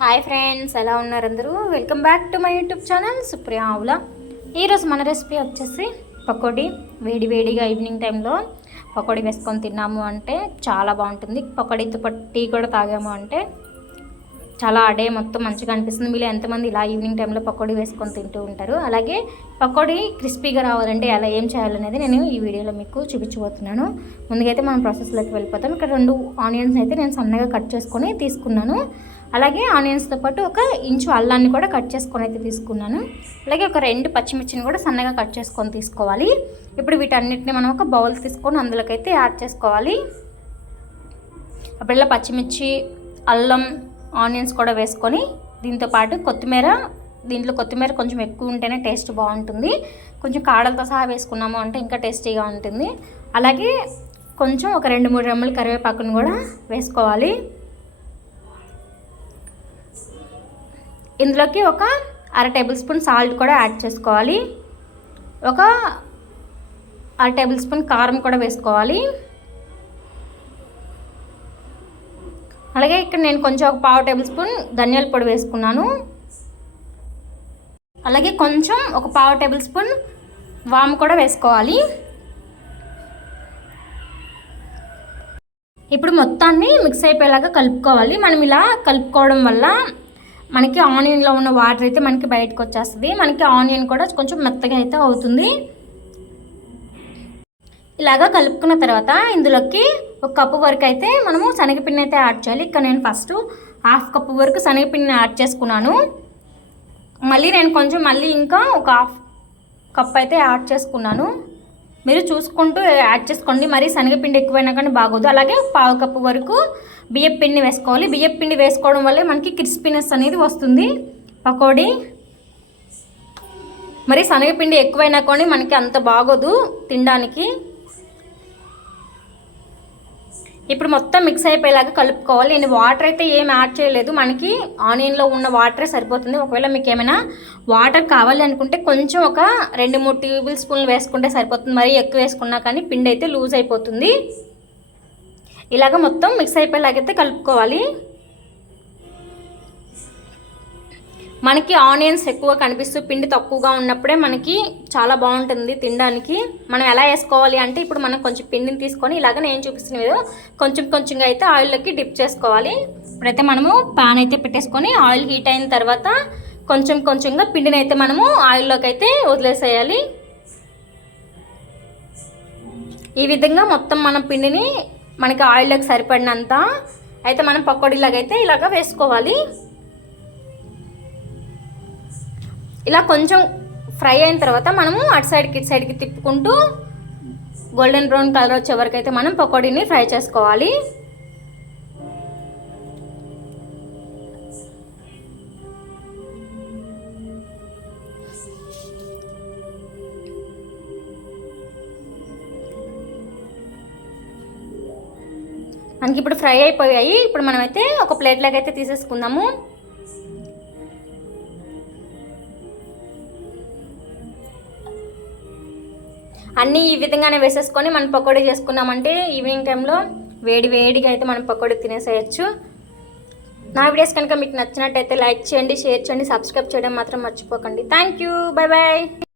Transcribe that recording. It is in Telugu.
హాయ్ ఫ్రెండ్స్ ఎలా ఉన్నారు అందరూ? Welcome back to my YouTube channel Supriya Avula. ఈరోజు మన రెసిపీ వచ్చేసి పకోడీ. వేడి వేడిగా ఈవినింగ్ టైంలో పకోడీ వేసుకొని తిన్నాము అంటే చాలా బాగుంటుంది. పకోడీతో పాటు టీ కూడా తాగాము అంటే చాలా ఆ డే మొత్తం మంచిగా అనిపిస్తుంది. మీరు ఎంతమంది ఇలా ఈవినింగ్ టైంలో పకోడీ వేసుకొని తింటూ ఉంటారు? అలాగే పకోడీ క్రిస్పీగా రావాలంటే ఎలా ఏం చేయాలనేది నేను ఈ వీడియోలో మీకు చూపించబోతున్నాను. ముందుగైతే మనం ప్రాసెస్లోకి వెళ్ళిపోతాం. ఇక్కడ రెండు ఆనియన్స్ అయితే నేను సన్నగా కట్ చేసుకొని తీసుకున్నాను. అలాగే ఆనియన్స్తో పాటు ఒక ఇంచు అల్లాన్ని కూడా కట్ చేసుకొని అయితే తీసుకున్నాను. అలాగే ఒక రెండు పచ్చిమిర్చిని కూడా సన్నగా కట్ చేసుకొని తీసుకోవాలి. ఇప్పుడు వీటన్నిటిని మనం ఒక బౌల్ తీసుకొని అందులోకైతే యాడ్ చేసుకోవాలి. అప్పుడల్లా పచ్చిమిర్చి అల్లం ఆనియన్స్ కూడా వేసుకొని దీంతో పాటు కొత్తిమీర దీంట్లో కొత్తిమీర కొంచెం ఎక్కువ ఉంటేనే టేస్ట్ బాగుంటుంది. కొంచెం కాడలతో సహా వేసుకున్నాము అంటే ఇంకా టేస్టీగా ఉంటుంది. అలాగే కొంచెం ఒక రెండు మూడు రెమ్మల కరివేపాకును కూడా వేసుకోవాలి. ఇందులోకి ఒక అర టేబుల్ స్పూన్ సాల్ట్ కూడా యాడ్ చేసుకోవాలి. ఒక అర టేబుల్ స్పూన్ కారం కూడా వేసుకోవాలి. అలాగే ఇక్కడ నేను కొంచెం ఒక పావు టేబుల్ స్పూన్ ధనియాల పొడి వేసుకున్నాను. అలాగే కొంచెం ఒక పావు టేబుల్ స్పూన్ వాము కూడా వేసుకోవాలి. ఇప్పుడు మొత్తాన్ని మిక్స్ అయిపోయేలాగా కలుపుకోవాలి. మనం ఇలా కలుపుకోవడం వల్ల మనకి ఆనియన్లో ఉన్న వాటర్ అయితే మనకి బయటకు వచ్చేస్తుంది. మనకి ఆనియన్ కూడా కొంచెం మెత్తగా అయితే అవుతుంది. ఇలాగా కలుపుకున్న తర్వాత ఇందులోకి ఒక కప్పు వరకు అయితే మనము శనగపిండి అయితే యాడ్ చేయాలి. ఇక్కడ నేను ఫస్ట్ హాఫ్ కప్పు వరకు శనగపిండిని యాడ్ చేసుకున్నాను. మళ్ళీ నేను కొంచెం మళ్ళీ ఇంకా ఒక హాఫ్ కప్ అయితే యాడ్ చేసుకున్నాను. మీరు చూసుకుంటూ యాడ్ చేసుకోండి. మరీ శనగపిండి ఎక్కువైనా కానీ బాగోదు. అలాగే పావు కప్పు వరకు బియ్యం పిండి వేసుకోవాలి. బియ్యం పిండి వేసుకోవడం వల్లే మనకి క్రిస్పీనెస్ అనేది వస్తుంది. పకోడీ. మరి శనగపిండి ఎక్కువైనా కానీ మనకి అంత బాగోదు తినడానికి. ఇప్పుడు మొత్తం మిక్స్ అయిపోయేలాగా కలుపుకోవాలి. నేను వాటర్ అయితే ఏం యాడ్ చేయలేదు. మనకి ఆనియన్లో ఉన్న వాటరే సరిపోతుంది. ఒకవేళ మీకు ఏమైనా వాటర్ కావాలి అనుకుంటే కొంచెం ఒక రెండు మూడు టేబుల్ స్పూన్లు వేసుకుంటే సరిపోతుంది. మరీ ఎక్కువ వేసుకున్నా కానీ పిండి అయితే లూజ్ అయిపోతుంది. ఇలాగ మొత్తం మిక్స్ అయిపోయేలాగైతే కలుపుకోవాలి. మనకి ఆనియన్స్ ఎక్కువ కనిపిస్తూ పిండి తక్కువగా ఉన్నప్పుడే మనకి చాలా బాగుంటుంది తినడానికి. మనం ఎలా వేసుకోవాలి అంటే ఇప్పుడు మనం కొంచెం పిండిని తీసుకొని ఇలాగ నేను చూపిస్తున్న విధంగా కొంచెం కొంచెంగా అయితే ఆయిల్లోకి డిప్ చేసుకోవాలి. ఇప్పుడైతే మనము పాన్ అయితే పెట్టేసుకొని ఆయిల్ హీట్ అయిన తర్వాత కొంచెం కొంచెంగా పిండిని అయితే మనము ఆయిల్లోకి అయితే వదిలేసేయాలి. ఈ విధంగా మొత్తం మనం పిండిని మనకి ఆయిల్లోకి సరిపడినంత అయితే మనం పకోడీలాగైతే ఇలాగ వేసుకోవాలి. ఇలా కొంచెం ఫ్రై అయిన తర్వాత మనము అటు సైడ్కి ఇటు సైడ్కి తిప్పుకుంటూ గోల్డెన్ బ్రౌన్ కలర్ వచ్చే వరకు అయితే మనం పకోడీని ఫ్రై చేసుకోవాలి. మనకి ఇప్పుడు ఫ్రై అయిపోయాయి. ఇప్పుడు మనమైతే ఒక ప్లేట్లోకి అయితే తీసేసుకుందాము. అన్నీ ఈ విధంగానే వేసేసుకొని మనం పకోడీ చేసుకున్నామంటే ఈవినింగ్ టైంలో వేడి వేడిగా అయితే మనం పకోడీ తినేసేయచ్చు. నా వీడియోస్ కనుక మీకు నచ్చినట్టయితే లైక్ చేయండి షేర్ చేయండి సబ్స్క్రైబ్ చేయడం మాత్రం మర్చిపోకండి. Thank you. Bye bye